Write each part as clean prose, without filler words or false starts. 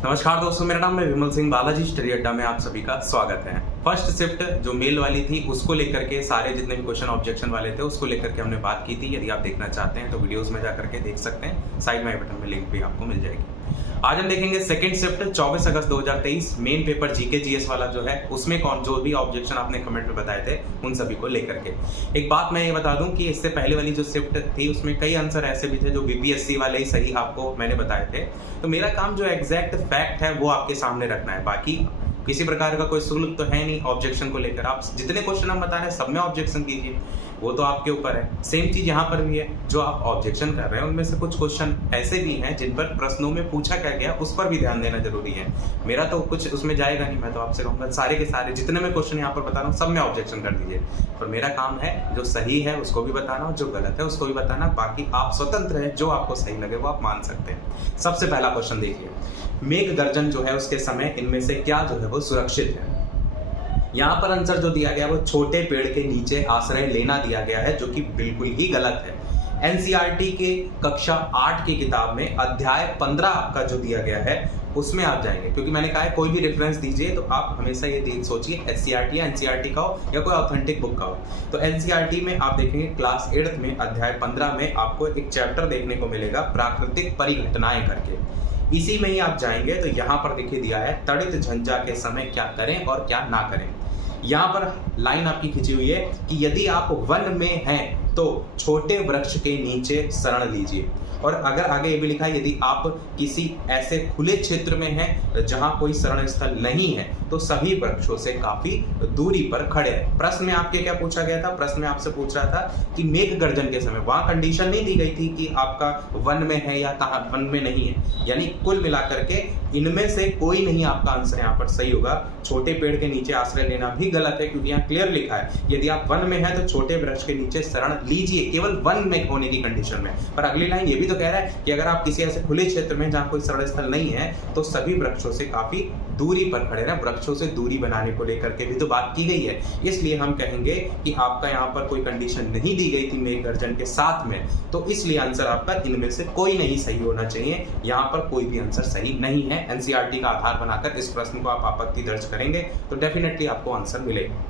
नमस्कार दोस्तों, मेरा नाम है विमल सिंह। बालाजी स्टडी अड्डा में आप सभी का स्वागत है। फर्स्ट शिफ्ट जो मेल वाली थी उसको लेकर के सारे जितने भी क्वेश्चन ऑब्जेक्शन वाले थे उसको लेकर के हमने बात की थी। यदि आप देखना चाहते हैं तो वीडियोस में जाकर के देख सकते हैं, साइड में आई बटन में लिंक भी आपको मिल जाएगी। आज हम देखेंगे सेकंड शिफ्ट 24 अगस्त 2023 मेन पेपर जीके जीएस वाला जो है उसमें कौन जो भी ऑब्जेक्शन आपने कमेंट में बताए थे उन सभी को लेकर के। एक बात मैं ये बता दूं कि इससे पहले वाली जो शिफ्ट थी उसमें कई आंसर ऐसे भी थे जो बीपीएससी वाले ही सही आपको मैंने बताए थे। तो मेरा काम जो एग्जैक्ट फैक्ट है वो आपके सामने रखना है, बाकी किसी प्रकार का कोई शुल्क तो है नहीं ऑब्जेक्शन को लेकर। आप जितने क्वेश्चन हम बता रहे हैं सब में ऑब्जेक्शन कीजिए, वो तो आपके ऊपर है। सेम चीज यहाँ पर भी है, जो आप ऑब्जेक्शन कर रहे हैं उनमें से कुछ क्वेश्चन ऐसे भी हैं जिन पर प्रश्नों में पूछा क्या गया उस पर भी ध्यान देना जरूरी है। मेरा तो कुछ उसमें जाएगा नहीं, मैं तो आपसे कहूँगा सारे के सारे जितने मैं क्वेश्चन यहाँ पर बता रहा हूँ सब में ऑब्जेक्शन कर दीजिए। पर मेरा काम है जो सही है उसको भी बताना, जो गलत है उसको भी बताना। बाकी आप स्वतंत्र है, जो आपको सही लगे वो आप मान सकते हैं। सबसे पहला क्वेश्चन देखिए, मेघ गर्जन जो है उसके समय इनमें से क्या जो है वो सुरक्षित है। यहाँ पर आंसर जो दिया गया वो छोटे पेड़ के नीचे आश्रय लेना दिया गया है, जो कि बिल्कुल ही गलत है। एनसीईआरटी के कक्षा 8 की किताब में अध्याय 15 आपका जो दिया गया है उसमें आप जाएंगे, क्योंकि मैंने कहा है कोई भी रेफरेंस दीजिए तो आप हमेशा ये सोचिए एससीईआरटी या एनसीईआरटी का हो या कोई ऑथेंटिक बुक का हो। तो एनसीईआरटी में आप देखेंगे क्लास 8 में अध्याय 15 में आपको एक चैप्टर देखने को मिलेगा प्राकृतिक परिघटनाएं करके। इसी में ही आप जाएंगे तो यहाँ पर देखिए दिया है तड़ित झंझा के समय क्या करें और क्या ना करें। यहाँ पर लाइन आपकी खिंची हुई है कि यदि आप वन में हैं तो छोटे वृक्ष के नीचे शरण लीजिए। और अगर आगे ये भी लिखा है यदि आप किसी ऐसे खुले क्षेत्र में हैं जहां कोई शरण स्थल नहीं है तो सभी वृक्षों से काफी दूरी पर खड़े हैं। प्रश्न में आपके क्या पूछा गया था? प्रश्न में आपसे पूछ रहा था कि मेघ गर्जन के समय, वहां कंडीशन नहीं दी गई थी कि आपका वन में है या कहाँ वन में नहीं है। यानी कुल मिलाकर के इनमें से कोई नहीं आपका आंसर यहाँ पर सही होगा। छोटे पेड़ के नीचे आश्रय लेना भी गलत है, क्योंकि यहाँ क्लियर लिखा है यदि आप वन में है तो छोटे वृक्ष के नीचे शरण लीजिए, केवल वन में होने की कंडीशन में। पर अगली लाइन ये भी तो कह रहा है कि अगर आप किसी ऐसे खुले क्षेत्र में जहां कोई शरण स्थल नहीं है तो सभी वृक्षों से काफी दूरी पर खड़े रहें। वृक्षों से दूरी बनाने को लेकर के भी तो बात की गई है, इसलिए हम कहेंगे कि आपका यहाँ पर कोई कंडीशन नहीं दी गई थी मेघ गर्जन के साथ में, तो इसलिए आंसर आपका इनमें से कोई नहीं सही होना चाहिए। यहाँ पर कोई भी आंसर सही नहीं है। एनसीईआरटी का आधार बनाकर इस प्रश्न को आप आपत्ति दर्ज करेंगे तो डेफिनेटली आपको आंसर मिलेगा,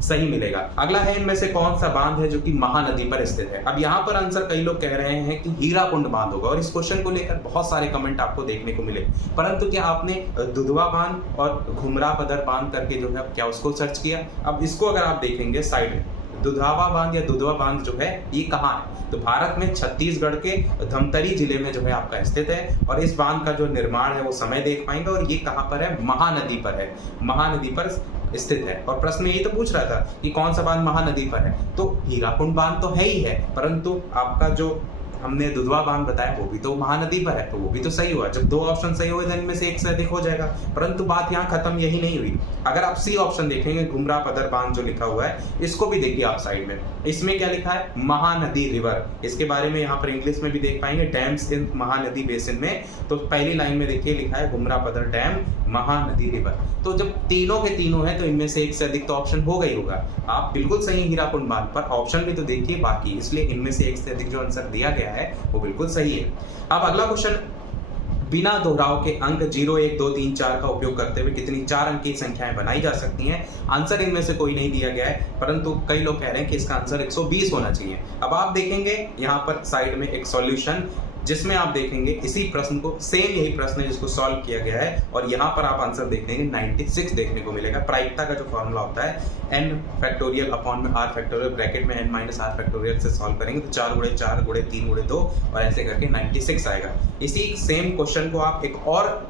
सही मिलेगा। अगला है इनमें से कौन सा बांध है जो कि महानदी पर स्थित है। अब यहाँ पर आंसर कई लोग कह रहे हैं कि हीराकुंड बांध होगा, और इस क्वेश्चन को लेकर बहुत सारे कमेंट आपको देखने को मिले, परंतु क्या आपने दुधवा बांध और घुमरा पदर बांध करके जो है क्या उसको सर्च किया? अब इसको अगर आप देखेंगे साइड में, दुधावा बांध या दुधवा बांध जो है ये कहाँ है? तो भारत में छत्तीसगढ़ के धमतरी जिले में जो है आपका स्थित है। और इस बांध का जो निर्माण है वो समय देख पाएंगे, और ये कहाँ पर है? महानदी पर है, महानदी पर स्थित है। और प्रश्न यही तो पूछ रहा था कि कौन सा बांध महानदी पर है, तो हीराकुंड बांध तो है ही है, परंतु आपका जो हमने दुधवा बांध बताया वो भी तो महानदी पर है, तो वो भी तो सही हुआ। जब दो ऑप्शन सही हुए तो इनमें से एक से अधिक हो जाएगा। परंतु बात यहाँ खत्म यही नहीं हुई। अगर आप सी ऑप्शन देखेंगे घुमरा पदर बांध जो लिखा हुआ है इसको भी देखिए आप साइड में, इसमें क्या लिखा है? महानदी रिवर। इसके बारे में यहाँ पर इंग्लिश में भी देख पाएंगे, डैम्स इन महानदी बेसिन में। तो पहली लाइन में देखिए लिखा है घुमरा पदर डैम महानदी रिवर। तो जब तीनों के तीनों है तो इनमें से एक से अधिक तो ऑप्शन हो गई होगा। आप बिल्कुल सही हीराकुंड बांध, पर ऑप्शन भी तो देखिए बाकी, इसलिए इनमें से एक से अधिक जो आंसर दिया गया है वो बिल्कुल सही है। अब अगला क्वेश्चन, बिना दोहराव के अंक 0, 1, 2, 3, 4 का उपयोग करते हुए कितनी 4 अंक की संख्याएं बनाई जा सकती हैं? आंसर इनमें से कोई नहीं दिया गया है, परंतु कई लोग कह रहे हैं कि इसका आंसर 120 होना चाहिए। अब आप देखेंगे यहाँ पर साइड में एक सॉल्यूशन, जिसमें आप देखेंगे इसी प्रश्न को, सेम यही प्रश्न है जिसको सॉल्व किया गया है, और यहाँ पर आप आंसर देखेंगे 96 देखने को मिलेगा। प्रायिकता का जो फॉर्मूला होता है n फैक्टोरियल अपॉन में r फैक्टोरियल ब्रैकेट में n माइनस r फैक्टोरियल से सॉल्व करेंगे तो 4 गुणे 4 गुणे 3 गुणे 2 और ऐसे करके 96 आएगा। इसी सेम क्वेश्चन को आप एक और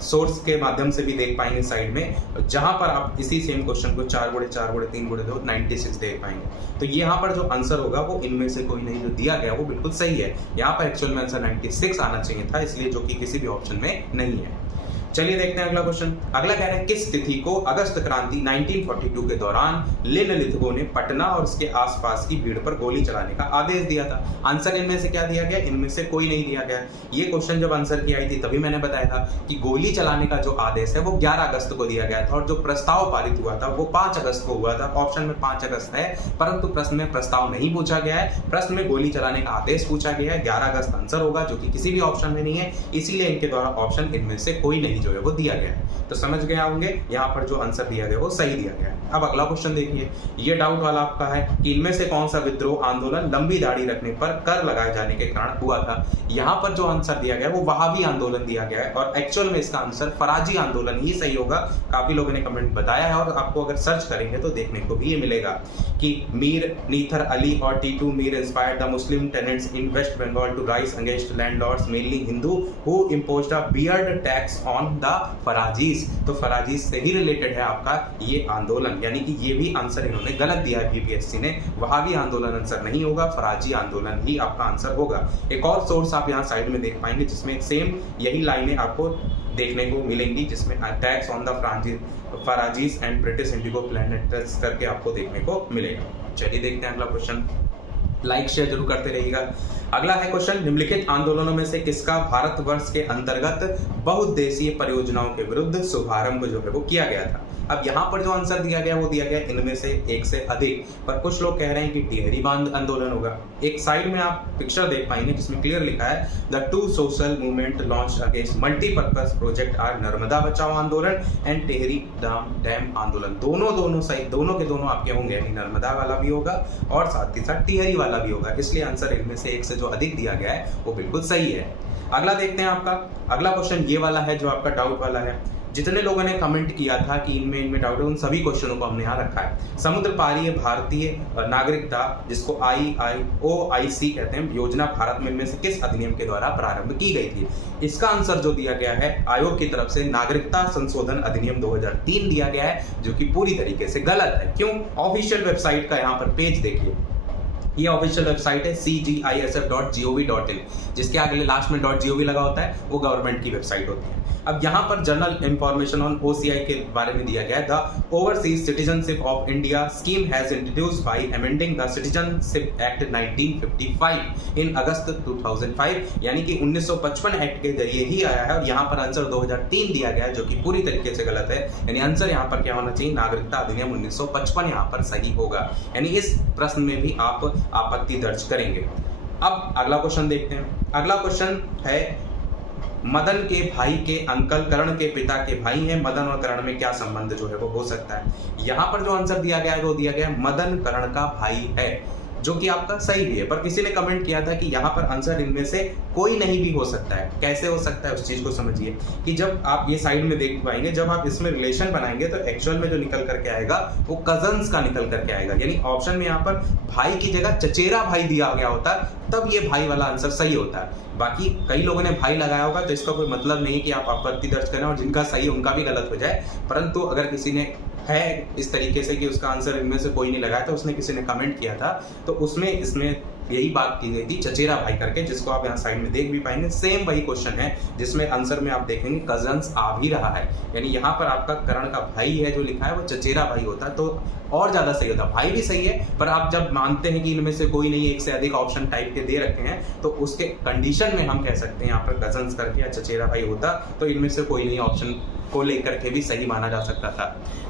सोर्स के माध्यम से भी देख पाएंगे साइड में, जहां पर आप इसी सेम क्वेश्चन को 4 गुणे 4 गुणे 3 गुणे 2 96 देख पाएंगे। तो यहाँ पर जो आंसर होगा वो इनमें से कोई नहीं, जो दिया गया वो बिल्कुल सही है। यहाँ पर एक्चुअल में आंसर 96 आना चाहिए था, इसलिए जो कि किसी भी ऑप्शन में नहीं है। चलिए देखते हैं अगला क्वेश्चन। अगला कह रहे हैं किस तिथि को अगस्त क्रांति 1942 के दौरान लेनलिथगो ने पटना और उसके आसपास की भीड़ पर गोली चलाने का आदेश दिया था? आंसर इनमें से क्या दिया गया? इनमें से कोई नहीं दिया गया। ये क्वेश्चन जब आंसर की आई थी तभी मैंने बताया था कि गोली चलाने का जो आदेश है वो 11 अगस्त को दिया गया था, और जो प्रस्ताव पारित हुआ था वो 5 अगस्त को हुआ था। ऑप्शन में 5 अगस्त है, परंतु प्रश्न में प्रस्ताव नहीं पूछा गया है। प्रश्न में गोली चलाने का आदेश पूछा गया है। 11 अगस्त आंसर होगा, जो कि किसी भी ऑप्शन में नहीं है, इसीलिए इनके द्वारा ऑप्शन इनमें से कोई नहीं जो है वो दिया गया है। तो समझ गए होंगे यहाँ पर जो आंसर दिया गया वो सही दिया गया है। अब अगला क्वेश्चन देखिए, ये डाउट वाला आपका है कि इनमें से कौन सा विद्रोह आंदोलन लंबी दाढ़ी रखने पर कर लगाए जाने के कारण हुआ था। यहाँ पर जो आंसर दिया गया है वो वहाबी आंदोलन दिया गया है और एक्चुअल में इसका आंसर फराजी आंदोलन ही सही होगा। काफी लोगों ने कमेंट बताया है और आपको अगर सर्च करेंगे तो देखने को भी ये मिलेगा कि मीर नीथर अली और Titu Mir inspired the Muslim tenants in West Bengal to rise against landlords mainly Hindu who imposed a beard tax on the Faraizis. तो फराजीज से ही रिलेटेड है आपका ये आंदोलन, यानी कि ये भी आंसर इन्होंने गलत दिया है बीपीएससी ने। वहाबी आंदोलन आंसर नहीं होगा, फराजी आंदोलन ही आपका आंसर होगा। एक और सोर्स आप यहाँ साइड में देख पाएंगे जिसमें सेम यही लाइनें आपको देखने को मिलेंगी, जिसमें tax on the Faraizis and British indigo planet करके आपको देखने को मिलेगा। चलिए देखते हैं अगला क्वेश्चन। लाइक शेयर जरूर करते रहिएगा। अगला है क्वेश्चन, निम्नलिखित आंदोलनों में से किसका भारतवर्ष के अंतर्गत बहुउद्देशीय परियोजनाओं के विरुद्ध शुभारंभ जो है वो किया गया था। अब यहाँ पर जो आंसर दिया गया वो दिया गया इनमें से एक से अधिक, पर कुछ लोग कह रहे हैं कि टिहरी बांध आंदोलन होगा। एक साइड में आप पिक्चर देख पाएंगे जिसमें क्लियर लिखा है the two social movement launch against multipurpose project are Narmada Bachao Andolan and Tehri dam आंदोलन। दोनों सही, दोनों के दोनों आपके होंगे, यानी नर्मदा वाला भी होगा और साथ ही साथ टिहरी वाला भी होगा। इसलिए आंसर इनमें से एक से जो अधिक दिया गया है वो बिल्कुल सही है। अगला देखते हैं आपका अगला क्वेश्चन, ये वाला है जो आपका डाउट वाला है। जितने लोगों ने कमेंट किया था कि इनमें डाउट है, उन सभी क्वेश्चनों को हमने यहाँ रखा है। समुद्र पारीय भारतीय नागरिकता, जिसको IOIC कहते हैं, योजना भारत में इनमें से किस अधिनियम के द्वारा प्रारंभ की गई थी। इसका आंसर जो दिया गया है आयोग की तरफ से नागरिकता संशोधन अधिनियम 2003 दिया गया है, जो कि पूरी तरीके से गलत है। क्यों? ऑफिशियल वेबसाइट का यहाँ पर पेज देखिए, ये ऑफिशियल वेबसाइट है cgisf.gov.in, जिसके आगे लास्ट में .gov लगा होता है, वो गवर्नमेंट की वेबसाइट होती है। अब यहाँ पर जनरल इंफॉर्मेशन ऑन OCI के बारे में दिया गया है। The overseas citizenship of India scheme has introduced by amending the citizenship act 1955 इन अगस्त 2005, यानी कि 1955 एक्ट के जरिए ही आया है और यहाँ पर आंसर 2003 दिया गया है, जो कि पूरी तरीके से गलत है। यानी आंसर यहाँ पर क्या होना चाहिए, नागरिकता अधिनियम 1955 यहाँ पर सही होगा। यानी इस प्रश्न में भी आप आपत्ति दर्ज करेंगे। अब अगला क्वेश्चन देखते हैं। अगला क्वेश्चन है, मदन के भाई के अंकल कर्ण के पिता के भाई हैं, मदन और कर्ण में क्या संबंध जो है वो हो सकता है। यहाँ पर जो आंसर दिया गया है वो दिया गया है मदन कर्ण का भाई है, जो कि आपका सही भी है। पर किसी ने कमेंट किया था कि यहाँ पर आंसर इनमें से कोई नहीं भी हो सकता है। कैसे हो सकता है उस चीज को समझिए कि जब आप ये साइड में देख पाएंगे, जब आप इसमें रिलेशन बनाएंगे तो एक्चुअल में जो निकल करके आएगा वो कजन्स का निकल करके आएगा। यानी ऑप्शन में यहाँ पर भाई की जगह चचेरा भाई दिया गया होता, तब ये भाई वाला आंसर सही होता है। बाकी कई लोगों ने भाई लगाया होगा, तो इसका कोई मतलब नहीं कि आप आपत्ति दर्ज करें और जिनका सही उनका भी गलत हो जाए। परंतु अगर किसी ने है इस तरीके से कि उसका आंसर इनमें से कोई नहीं लगाया, तो उसने किसी ने कमेंट किया था, तो उसमें इसमें यही बात की गई थी चचेरा भाई करके, जिसको आप यहाँ साइड में देख भी पाएंगे। सेम वही क्वेश्चन है जिसमें आंसर में आप देखेंगे कजन्स आ भी रहा है, यानी यहाँ पर आपका कर्ण का भाई है जो लिखा है वो चचेरा भाई होता तो और ज्यादा सही होता। भाई भी सही है, पर आप जब मानते हैं कि इनमें से कोई नहीं, एक से अधिक ऑप्शन टाइप के दे रखे हैं, तो उसके कंडीशन में हम कह सकते हैं यहाँ पर कजन्स करके या चचेरा भाई होता तो इनमें से कोई नहीं ऑप्शन को लेकर के भी सही माना जा सकता था।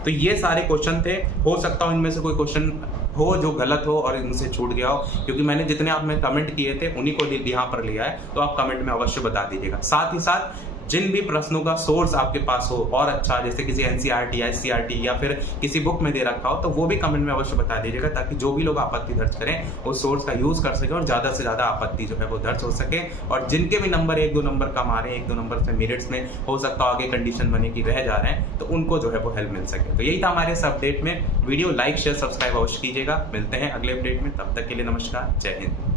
तो ये सारे क्वेश्चन थे, हो सकता हो इनमें से कोई क्वेश्चन हो जो गलत हो और इनसे छूट गया हो, क्योंकि मैंने जितने आप में कमेंट किए थे उन्हीं को यहाँ पर लिया है, तो आप कमेंट में अवश्य बता दीजिएगा। साथ ही साथ जिन भी प्रश्नों का सोर्स आपके पास हो और अच्छा, जैसे किसी NCERT या SCERT या फिर किसी बुक में दे रखा हो, तो वो भी कमेंट में अवश्य बता दीजिएगा, ताकि जो भी लोग आपत्ति दर्ज करें उस सोर्स का यूज कर सके और ज्यादा से ज्यादा आपत्ति जो है वो दर्ज हो सके। और जिनके भी नंबर 1-2 नंबर कम आ रहे हैं, 1-2 नंबर से मेरिट्स में हो सकता हो आगे कंडीशन बने की रह जा रहे हैं, तो उनको जो है वो हेल्प मिल सके। तो यही था हमारे इस अपडेट में। वीडियो लाइक शेयर सब्सक्राइब अवश्य कीजिएगा। मिलते हैं अगले अपडेट में, तब तक के लिए नमस्कार, जय हिंद।